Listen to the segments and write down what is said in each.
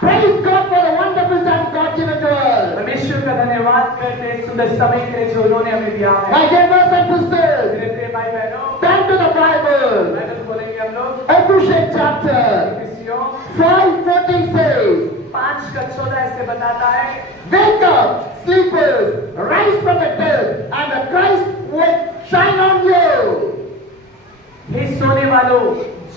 Praise God for the wonderful time God given to us. परमेश्वर का धन्यवाद करते हैं सुंदर समय के लिए जो उन्होंने हमें दिया है। My dear brothers and sisters, मेरे प्रिय भाई बहनों, turn to the Bible. Bible खोलेंगे हम लोग। Ephesians chapter इफिसियों 5:14 says, 5:14 ऐसे बताता है, Wake up, sleepers, rise from the dead, and the Christ will shine on you. हे सोने वालों,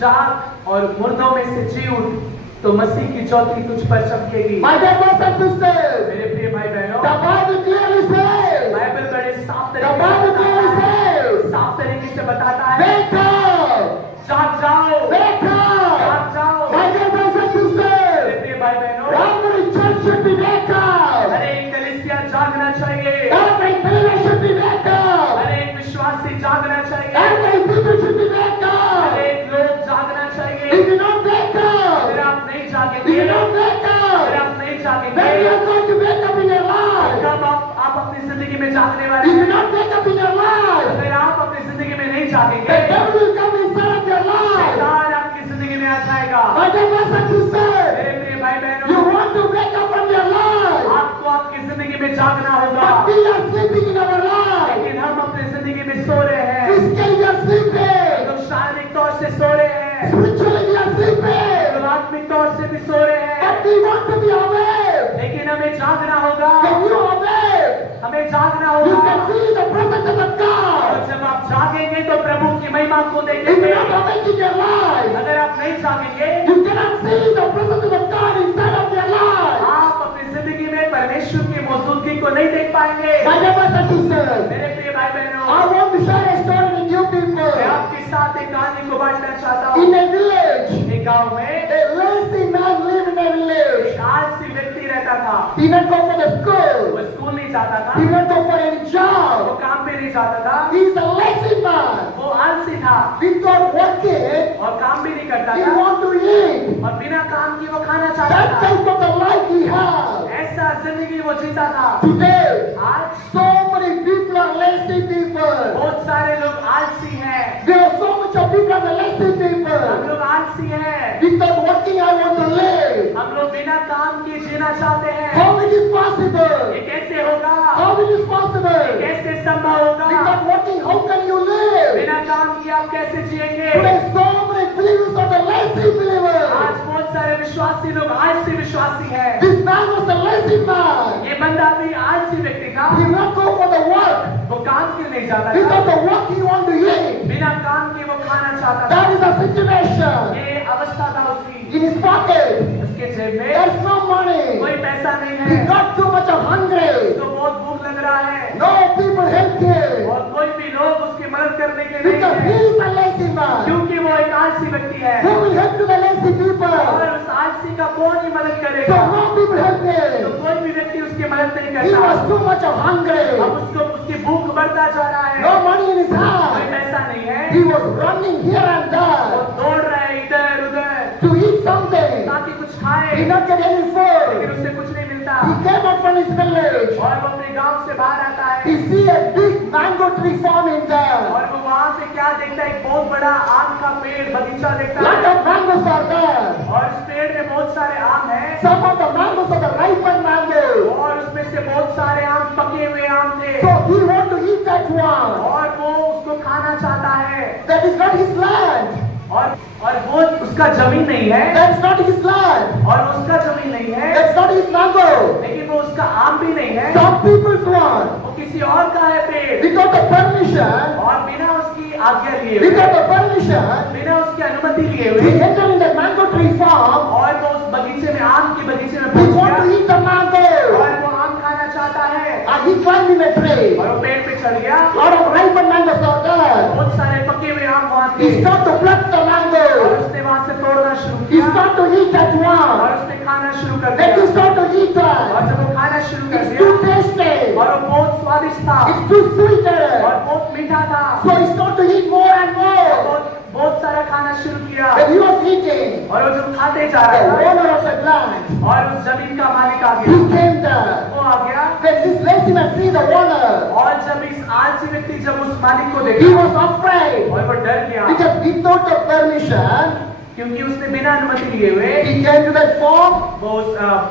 जाग और मुर्दों में से जी उठ, तो मसीह की ज्योति तुझ पर चमकेगी। My dear brothers and sisters, मेरे प्रिय भाई बहनों, the Bible clearly says, Bible बड़े साफ the तरीके Bible clearly से says, साफ तरीके से बताता है, wake up, जाग जाओ, wake up. जाग जाओ। My dear brothers and मेरे sisters, प्रिय भाई बहनों, every church should be wake up. हर एक कलीसिया जागना चाहिए, Every believer should be wake up. हर एक विश्वासी जागना चाहिए, Every people should be wake हर up. एक लोग जागना If चाहिए। you don't wake अगर up, आप नहीं if जागेंगे, you don't wake अगर up, आप नहीं then जागेंगे, you are going to wake up in your life. कब आप अपनी जिंदगी में जागने वाले If you हैं? don't wake up in your life, अगर आप अपनी जिंदगी में नहीं the जागेंगे, devil will come inside of your life. शैतान आपकी जिंदगी में आ जाएगा। My dear brothers and sisters, मेरे प्रिय भाई you बहनों, want to wake up from your life, आपको आपकी जिंदगी में जागना होगा, but we are sleeping in our life. लेकिन हम अपनी जिंदगी में सो रहे हैं। Physically we are sleeping. हम शारीरिक तौर से सो रहे हैं, Spiritually we are sleeping. हम आत्मिक तौर से भी सो रहे हैं, But we want to be awake. लेकिन हमें जागना होगा। When you are awake, हमें जागना you होगा। can see the presence of और God. जब आप जागेंगे तो प्रभु की महिमा को If देखेंगे। you are not awake in your life, अगर आप नहीं जागेंगे, you cannot see the presence of God inside of your life. आप अपनी जिंदगी में परमेश्वर की मौजूदगी को नहीं देख पाएंगे। My dear brothers and sisters, मेरे प्रिय भाई बहनों, I want to share a story with you मैं people. आपके साथ एक कहानी को बांटना चाहता In हूँ। a village, एक गांव में a lazy man lived in a village. एक आलसी व्यक्ति रहता था। He didn't go for the वो school. स्कूल नहीं जाता था, He didn't go for any वो job. काम पे नहीं जाता था, He's a lazy man. वो आलसी था Without working, और काम भी नहीं करता he था, want to eat. और बिना काम के वो खाना चाहता That था। type of the life he has. ऐसा जिंदगी वो जीता था। Today, आज so many people are lazy people. बहुत सारे लोग आलसी हैं। There are so much of people are the lazy हम people. लोग आलसी हैं। Without working, I want to live. हम लोग बिना काम के जीना चाहते हैं। How it is possible? ये कैसे होगा? How it is possible? कैसे संभव होगा? Without working, how can you live? बिना काम किए आप कैसे जिएंगे? Today, so many believers are the lazy believers. आज बहुत सारे विश्वासी लोग आलसी विश्वासी हैं। This man was a lazy man. ये बंदा भी आलसी व्यक्ति था। He will not go for the work. वो काम के लिए नहीं जाता Without था। the work, he want to eat. बिना काम के वो खाना चाहता था। That is the situation. ये अवस्था था उसकी। In his pocket, उसके जेब में there's no money. कोई पैसा नहीं He है। got too much of hungry. उसको बहुत भूख लग रहा है No people help him और कोई भी लोग उसकी मदद करने के लिए because he नहीं है, is a lazy man. क्योंकि वो एक आलसी व्यक्ति है। Who will help to the lazy people? और उस आलसी का कौन ही मदद So करेगा? no people help तो him. कोई भी व्यक्ति उसकी मदद नहीं He करता। was too much of अब hungry. उसको उसकी भूख बढ़ता जा रहा है। No money in his कोई hand. पैसा नहीं है। He was running here and वो there दौड़ रहा है इधर उधर to eat something. ताकि कुछ खाए, He did not get any लेकिन food. उससे कुछ नहीं मिलता। He came out from his village. और वो अपने गांव से बाहर आता है He see a big mango tree farming there. और वो वहां से क्या देखता है? एक बहुत बड़ा आम का पेड़ बगीचा देखता Lot है of mangoes are there. और इस पेड़ में बहुत सारे आम हैं Some of the mangoes are the ripened mangoes. और उसमें से बहुत सारे आम पके हुए आम थे So he want to eat that one. और वो उसको खाना चाहता है That is not his land. और वो उसका जमीन नहीं है That's not his land. और उसका जमीन नहीं है, That's not his mango. लेकिन वो उसका आम भी नहीं है, Some people's one. वो किसी और का है पेड़ Without the permission, और बिना उसकी आज्ञा लिए हुए, without the permission, बिना उसकी अनुमति लिए he हुए entered in the mango tree farm. और वो उस बगीचे में आम के बगीचे में He पहुंच want to गया eat the mango. और वो आम खाना चाहता है And he climbed in a tree. और वो पेड़ पे चढ़ गया। Lot of ripened mangoes are there. बहुत सारे पके हुए आम वहां थे He start to pluck the और mango. उसने वहां से तोड़ना शुरू He किया start to eat that और one. उसने खाना शुरू कर Then he दिया start to eat और that. जब वो खाना शुरू कर It's दिया too tasty. और वो बहुत स्वादिष्ट था It's too sweet. और बहुत मीठा था, So he start to eat more and more. बहुत सारा खाना शुरू किया When he was eating, और वो जब खाते जा the रहा था owner of the land, और उस जमीन का मालिक आ he गया, came there. वो आ गया When this lazy man see the owner, और जब इस आलसी व्यक्ति जब उस मालिक को he देखा was afraid और वो डर गया because without the permission, क्योंकि उसने बिना अनुमति लिए हुए he came to that farm वो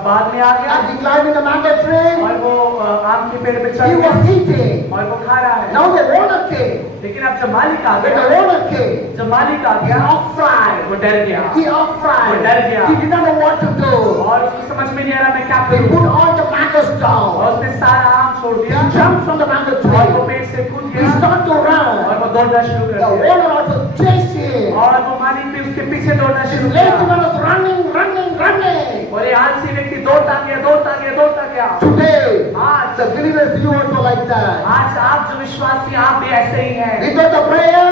बाद में आ गया and he climbed in the mango tree. और वो आम के पेड़ पे चढ़ He गया was eating. और वो खा रहा है। Now the owner came. लेकिन अब जब मालिक आ When गया, the owner came, जब मालिक आ he गया afraid. वो डर गया He afraid. वो डर गया He did not know what to do. और उसको समझ में नहीं आ रहा मैं क्या He करूं। put all the mangoes down. और उसने सारा आम छोड़ He दिया jumped from the mango और वो tree. पेड़ से कूद He गया started to run. और वो दौड़ना शुरू कर The दिया owner also chased him. और वो मालिक भी उसके पीछे दौड़ना This शुरू lazy किया man was running. और ये आलसी व्यक्ति दौड़ता गया। Today, आज the believers, you also like that. आज आप जो विश्वासी आप भी ऐसे ही हैं। Without the prayer,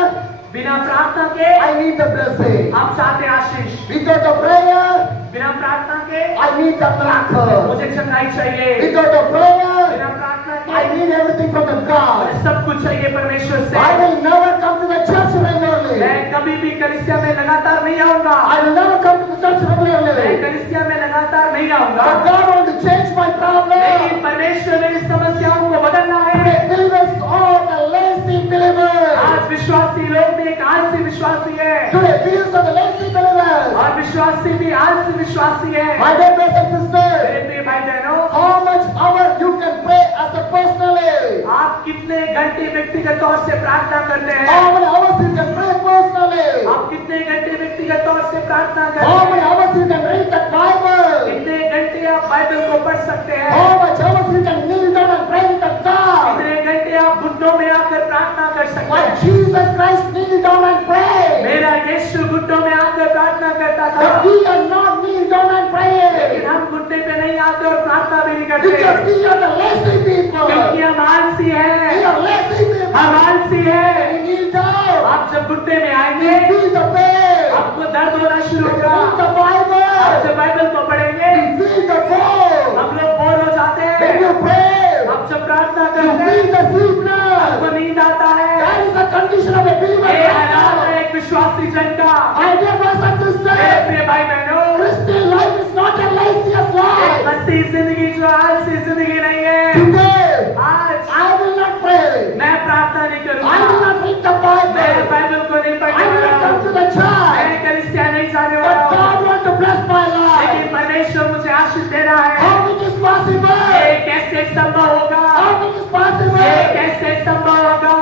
बिना प्रार्थना के I need the blessing. हम चाहते हैं आशीष। Without the prayer, बिना प्रार्थना के I need the miracle. मुझे चंगाई चाहिए। Without the prayer, बिना प्रार्थना I के need everything from the God. मुझे सब कुछ चाहिए परमेश्वर से। I will never come to the church regularly. मैं कभी भी कलीसिया में लगातार नहीं आऊंगा। I will never come to the church मैं regularly. कलीसिया में लगातार नहीं आऊंगा। But God wants to change my लेकिन problem. परमेश्वर मेरी समस्याओं को बदलना है। The believers are the lazy believers. आज विश्वासी लोग भी एक आलसी विश्वासी है Today, believers are the lazy believers. और विश्वासी भी आलसी विश्वासी है। My dear brothers and sisters, मेरे प्रिय भाई बहनों, how much hour you can pray as a personally? आप कितने घंटे व्यक्तिगत तौर से प्रार्थना करते हैं? How many hours you can pray personally? आप कितने घंटे व्यक्तिगत तौर से प्रार्थना करते How many हैं? hours you can read the Bible? कितने घंटे आप बाइबल को पढ़ सकते हैं? How much hours you can kneel down and pray with the God? कितने घंटे आप घुटनों में आकर प्रार्थना कर सकते Like हैं? Jesus Christ kneel down and pray. मेरा यीशु घुटनों में आकर प्रार्थना करता था, But we are not kneel down and लेकिन pray. हम घुटने पे नहीं आते और प्रार्थना भी नहीं करते Because we are the lazy people. क्योंकि हम आलसी We हैं। are lazy people. हम आलसी हैं। We kneel down. आप जब घुटने में We आएंगे feel the pain. आपको दर्द होना शुरू We होगा। read the आप Bible. जब बाइबल को पढ़ेंगे We feel the bone. हम लोग बोर हो जाते When हैं। you pray, आप जब प्रार्थना you करते हैं feel the sleepiness. आपको नींद आता है। That is the condition of a believer. ये right हालात है now. एक विश्वासी जन का। My dear brothers and मेरे sisters, प्रिय भाई बहनों, Christian life is not a laziest एक life. मसीही जिंदगी जो आलसी जिंदगी नहीं है। Today, आज I will not pray. मैं प्रार्थना नहीं I will करूंगा। not read the मैं Bible. बाइबल को नहीं I पढ़ने will वाला not come हूँ। to the church. मैं कलीसिया नहीं जाने But वाला हूँ। God wants to bless my लेकिन life. परमेश्वर मुझे आशीष दे रहा है। How it is ये possible? कैसे संभव होगा? How it is ये possible? कैसे संभव होगा?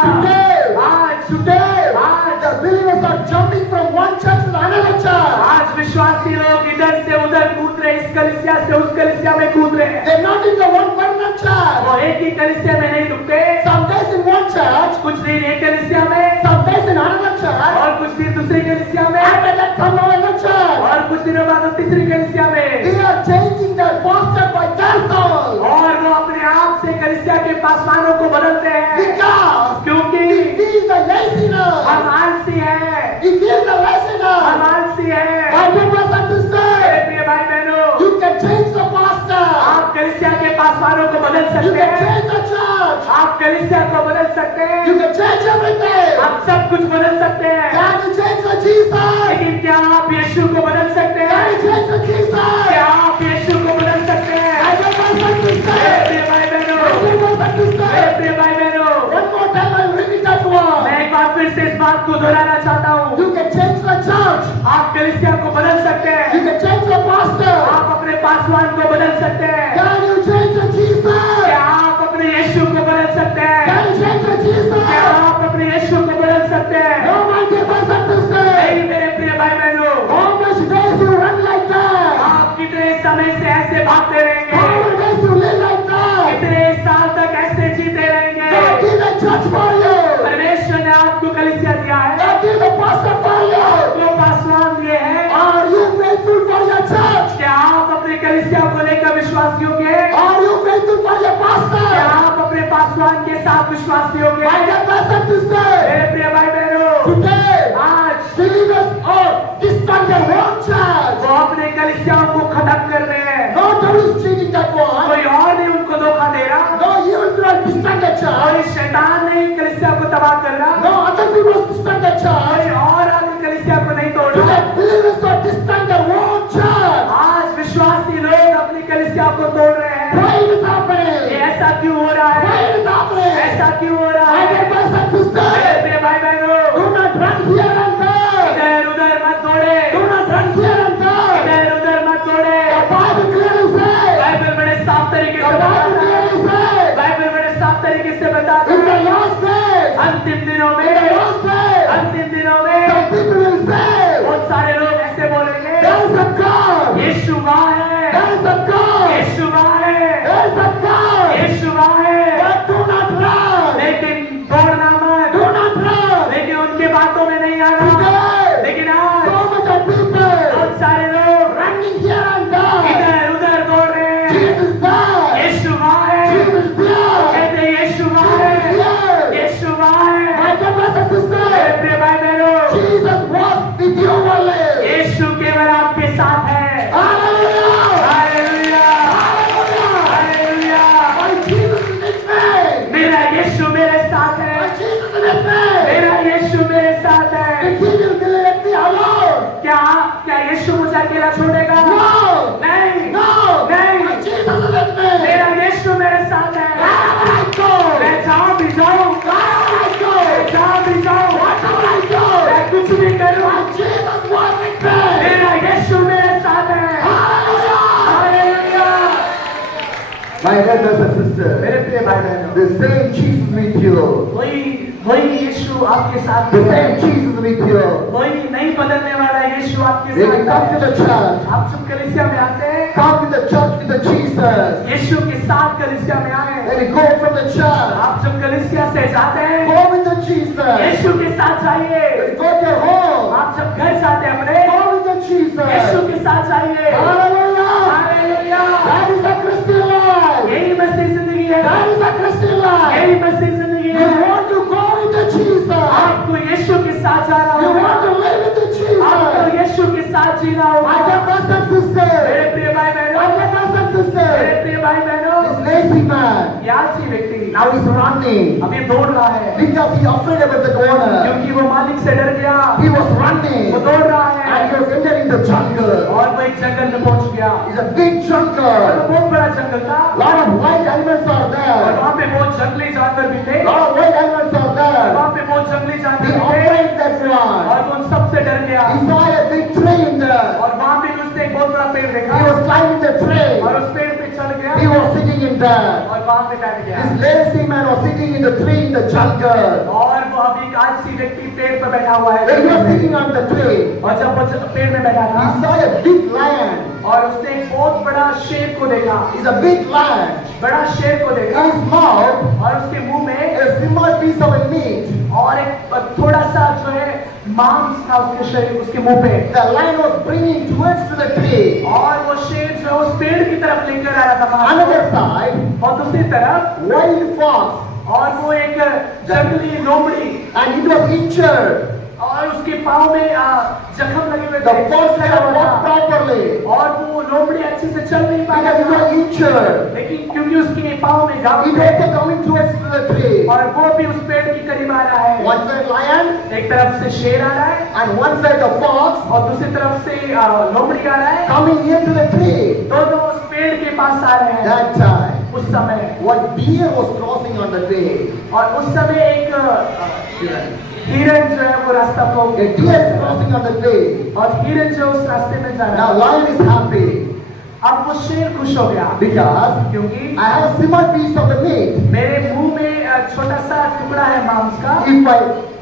Today, the believers are jumping from one church to another church. आज विश्वासी लोग इधर से उधर कूद रहे, इस कलीसिया से उस कलीसिया में कूद रहे हैं। They're not in the one permanent church. वो एक ही कलीसिया में नहीं रुकते। Some days in one church, कुछ दिन एक कलीसिया में some days in another church, और कुछ दिन दूसरी कलीसिया में after that some another church. और कुछ दिनों बाद वो तीसरी कलीसिया में They are changing their pastor by themselves. और वो अपने आप से कलीसिया के पासवानों को बदलते हैं Because क्योंकि we feel the laziness. हम आलसी हैं। We feel the हम laziness. आलसी हैं। My dear brothers and मेरे sisters, प्रिय भाई बहनों, you can change the pastor. आप कलीसिया के पासवानों को बदल You सकते can हैं। change the church. आप कलीसिया को बदल सकते हैं। You can change everything. आप सब कुछ बदल सकते हैं। Can you change the Jesus? लेकिन क्या आप यीशु को बदल सकते Can हैं? you change the Jesus? क्या आप यीशु को बदल सकते हैं? My dear brothers and मेरे sisters, प्रिय भाई बहनों, my dear brothers and मेरे sisters, प्रिय भाई बहनों, one more time I'll repeat that one. मैं एक बार फिर से इस बात को दोहराना चाहता हूँ। You can change the church. आप कलीसिया को बदल सकते You हैं। can change the pastor. आप अपने पासवान को बदल सकते हैं। Can you change the Jesus? क्या आप अपने यीशु को बदल सकते हैं? Can you change the क्या Jesus? आप अपने यीशु को बदल सकते हैं? No, my dear brothers and sisters. नहीं मेरे प्रिय भाई बहनों, How much days you run like that? आप कितने समय से ऐसे भागते How रहेंगे? many days you live like that? कितने साल तक ऐसे जीते रहेंगे? God give a church for you. परमेश्वर ने आपको कलीसिया दिया है, God give a pastor for you. आपको पासवान दिए हैं। Are you faithful for your church? क्या आप अपने कलीसिया को लेकर विश्वास योग्य हैं? Are you faithful for your क्या pastor? आप अपने पासवान के साथ विश्वास योग्य My हैं? dear brothers and sisters, मेरे प्रिय भाई बहनों, today आज believers are destroying their own church. वो अपने कलीसियाओं को खत्म कर रहे हैं। No devil is cheating that one. कोई और नहीं उनको धोखा दे रहा, No evil spirit destroying the church. कोई शैतान नहीं कलीसिया को तबाह कर रहा, No other people is destroying the church. कोई और आदमी कलीसिया को नहीं तोड़ रहा। Today believers are destroying their own church. आज विश्वासी लोग अपनी कलीसिया को तोड़ रहे हैं। Why it is ये happening? ऐसा क्यों हो रहा Why है? it is happening? ऐसा क्यों हो रहा My dear है? brothers and मेरे sisters, प्रिय भाई बहनों, do not run here and there. इधर उधर मत दौड़े, Do not Bible clearly says, Bible बड़े साफ तरीके the से Bible बताता है, clearly says, बाइबल बड़े साफ तरीके से बताता in the है, last days, अंतिम दिनों in the में, last days, अंतिम दिनों में some people will say, बहुत सारे लोग ऐसे बोलेंगे, there is a God, यीशु वहाँ है, there is a God, यीशु वहाँ है, there is a God, यीशु वहाँ है, but do not run, लेकिन दौड़ना मत, do not run. लेकिन उनके बातों में नहीं आना, Today, लेकिन आज so much of people बहुत सारे लोग running here and there. इधर उधर दौड़ रहे हैं, Jesus died. यीशु वहाँ है, Jesus died. कहते हैं यीशु वहाँ है, Yes. यीशु वहाँ है, My dear brothers and sisters, मेरे प्रिय भाई बहनों, Jesus was with you only. यीशु केवल आपके साथ है, Hallelujah. Hallelujah, Hallelujah. Hallelujah, My Jesus is with me. मेरा यीशु मेरे साथ My है, Jesus is with me. मेरा यीशु मेरे साथ है, And He will let me alone. क्या क्या यीशु मुझे अकेला छोड़ेगा? No. नहीं, No. नहीं, My Jesus is with me. मेरा यीशु मेरे साथ है, Wherever I go. मैं जहाँ भी जाऊँ, Wherever I go. मैं जहाँ भी जाऊँ, Whatever I go. मैं कुछ भी करूँ, My Jesus was with me. मेरा यीशु मेरे साथ है, Hallelujah. Hallelujah, My dear brothers and sisters, मेरे प्रिय भाई बहनों, the same Jesus with you. वही यीशु आपके साथ The है, same Jesus with you. वही नहीं बदलने वाला यीशु आपके When you come साथ to है। the church, आप जब कलीसिया में आते हैं, come to the church with the Jesus. यीशु के साथ कलीसिया में आए, When you go from the church, आप जब कलीसिया से जाते हैं, go with the Jesus. यीशु के साथ जाइए, When you go to your home, आप जब घर जाते हैं अपने, go with the यीशु Jesus. के साथ जाइए, Hallelujah. Hallelujah, That is the Christian life. यही मसीह जिंदगी है, That is the Christian life. यही मसीह जिंदगी You है। want to go with the Jesus. आपको यीशु के साथ जाना You होगा, want to live with the आपको Jesus. यीशु के साथ जीना My होगा। dear brothers and मेरे sisters, प्रिय भाई my बहनों, dear brothers and मेरे sisters, प्रिय भाई बहनों, this lazy man, ये आलसी व्यक्ति now he's running अभी दौड़ रहा है, because he's afraid about the owner. क्योंकि वो मालिक से डर गया, He was running वो दौड़ रहा है and he was entering the jungle. और वो एक जंगल में पहुंच गया। It's a big और jungle. वो बहुत बड़ा जंगल था Lot of wild animals are और there. वहाँ पे बहुत जंगली जानवर भी थे, Lot of wild animals are there. वहाँ पे बहुत जंगली He जानवर भी थे afraid that one. और वो उन सबसे डर गया He saw a big tree in there. और वहाँ पे उसने एक बहुत बड़ा पेड़ देखा He was climbing the tree. और उस पेड़ पे चढ़ गया He was sitting in there. और वहाँ पे बैठ गया This lazy man was sitting in the tree in the jungle. और वो अभी एक आलसी व्यक्ति पेड़ पर बैठा हुआ है When he was जंगल में। sitting on the tree, और जब वो पेड़ में बैठा था he saw a big lion. और उसने एक बहुत बड़ा शेर को देखा, It's a big lion. बड़ा शेर को In देखा his mouth, और उसके मुंह में a small piece of a meat. और एक थोड़ा सा जो है मांस था उसके शरीर उसके मुंह पे The lion was bringing towards to the tree. और वो शेर जो है उस पेड़ की तरफ लेकर आ रहा था मांस Another side, को। और दूसरी तरफ wild fox, और वो एक जंगली लोमड़ी and it was injured. और उसके पाँव में जख्म लगे हुए The थे, fox लगा cannot हुआ walk था properly और वो लोमड़ी अच्छे से चल नहीं पा because it रहा was था, injured. लेकिन क्योंकि उसके पाँव में घाव It थे also coming towards to the tree. और वो भी उस पेड़ के करीब आ रहा है। One side lion एक तरफ से शेर आ रहा है and one side the fox और दूसरी तरफ से लोमड़ी आ रहा है, coming near to the tree. दोनों उस पेड़ के पास आ रहे हैं। That time, उस समय one deer was crossing on the way. और उस समय एक हिरन जो है वो रास्ता को A deer is crossing on the way. और हिरन जो उस रास्ते में जा रहा Now है। lion is happy अब वो शेर खुश हो गया because क्योंकि I have a small piece of the meat. मेरे मुंह में छोटा सा टुकड़ा है मांस का,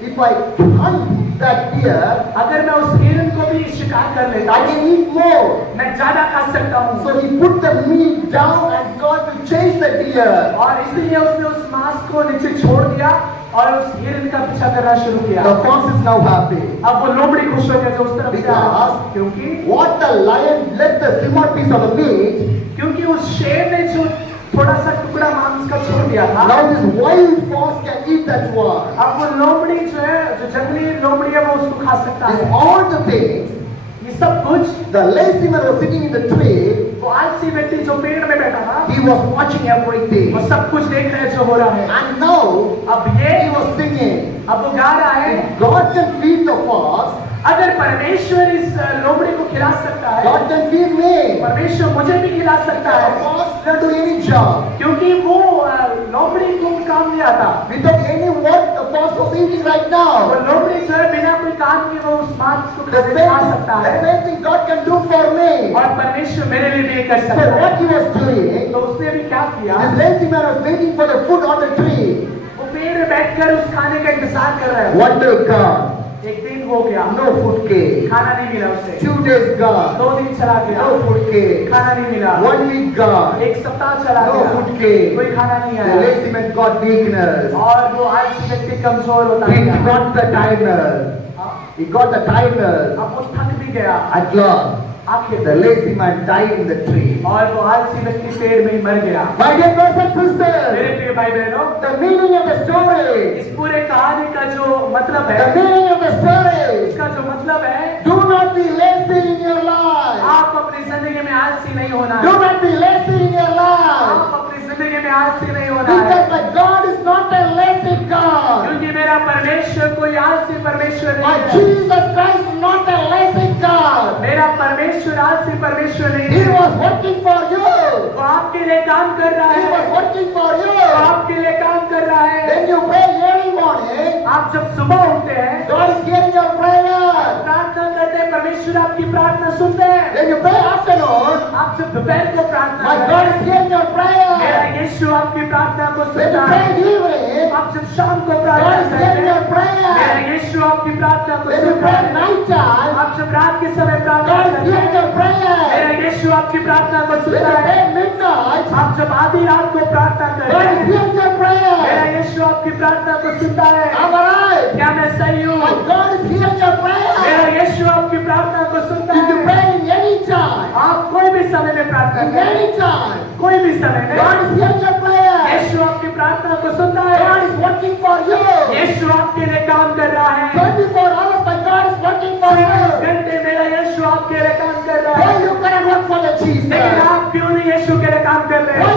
If I hunt that deer, अगर मैं उस हिरन को भी शिकार कर लेता I हूँ can eat more. मैं ज्यादा खा सकता हूँ। So he put the meat down and got to chase the deer. और इसलिए उसने उस मांस को नीचे छोड़ दिया और उस हिरन का पीछा करना शुरू किया। The fox is now happy अब वो लोमड़ी खुश हो गया जो उस तरफ से आ रहा था, क्योंकि what the lion left the small piece of the meat. क्योंकि उस शेर ने जो थोड़ा सा टुकड़ा मांस का छोड़ दिया था, Now this wild fox can eat that one. अब वो लोमड़ी जो है जो जंगली लोमड़ी है वो उसको खा सकता This है। all the things. ये सब कुछ The lazy man was sitting in the tree. वो आलसी व्यक्ति जो पेड़ में बैठा था He was watching everything. वो सब कुछ देख रहे हैं जो हो रहा है। And now अब ये he was singing. अब वो गा रहा है, If God can feed the fox, अगर परमेश्वर इस लोमड़ी को खिला सकता है, God can feed me. परमेश्वर मुझे भी खिला सकता The है, fox cannot do any job. क्योंकि वो लोमड़ी को काम नहीं जाता। Without any work, the fox was eating right वो now. लोमड़ी जो है बिना कोई काम के वो उस मांस को The खा सकता है same thing God can do for me. और परमेश्वर मेरे लिए भी ये कर So सकता what है। he was doing, तो उसने भी क्या किया, this lazy man was waiting for the food on the tree. वो पेड़ में बैठकर उस खाने का इंतजार कर रहा है। One day gone, एक दिन हो गया, no food came. खाना नहीं मिला उसे। 2 days gone, 2 दिन चला गया, no food came. खाना नहीं मिला। 1 week gone, एक सप्ताह चला no गया, food came. कोई खाना नहीं The आया lazy man got weakness. और वो आलसी व्यक्ति कमजोर होता He गया। got the timer. He got the timer. अब वो थक भी गया At last, आखिर the lazy man died in the tree. और वो आलसी व्यक्ति पेड़ में ही मर गया। My dear brothers and मेरे sisters, प्रिय भाई बहनों, the meaning of the story, इस पूरे कहानी का जो मतलब है, the meaning of the story, इसका जो मतलब है, do not be lazy in your life. आप अपनी जिंदगी में आलसी नहीं होना Do है। not be lazy in your life. आप अपनी जिंदगी में आलसी नहीं होना है, Because my God is not a lazy God. क्योंकि मेरा परमेश्वर कोई आलसी परमेश्वर My नहीं है। Jesus Christ is not a lazy God. मेरा परमेश्वर आलसी परमेश्वर नहीं He है। was working for you. वो आपके लिए काम कर रहा He है, was working for वो you. आपके लिए काम कर रहा है। When you pray early morning, आप जब सुबह उठते हैं, God is hearing your prayer. प्रार्थना करते हैं, परमेश्वर आपकी प्रार्थना सुनते हैं। When you pray afternoon, आप जब दोपहर को प्रार्थना my करते God हैं, is hearing your मेरा prayer. यीशु आपकी प्रार्थना को When you सुनता pray है। in the evening, आप जब शाम को God प्रार्थना is करते hearing हैं, your मेरा prayer. यीशु आपकी प्रार्थना को When you सुनता pray है। at night time, आप जब रात के समय प्रार्थना God is करते hearing हैं, your prayer. मेरा यीशु आपकी प्रार्थना को When सुनता you है। pray at midnight, आप जब आधी रात को प्रार्थना करते God is हैं, hearing your मेरा prayer. यीशु आपकी प्रार्थना को सुनता है। Am I right? क्या मैं सही हूँ? My God is hearing your मेरा prayer. यीशु आपकी प्रार्थना को सुनता If you है। pray in any time, आप कोई भी समय में प्रार्थना in करें, any time, कोई भी समय में God is hearing your prayer. यीशु आपकी प्रार्थना को सुनता है। God is working for you. यीशु आपके लिए काम कर रहा है। 24 hours, my God is working for you. घंटे मेरा यीशु आपके लिए काम कर रहा Why है। you cannot work for the लेकिन Jesus? आप क्यों नहीं यीशु के लिए काम कर रहे Why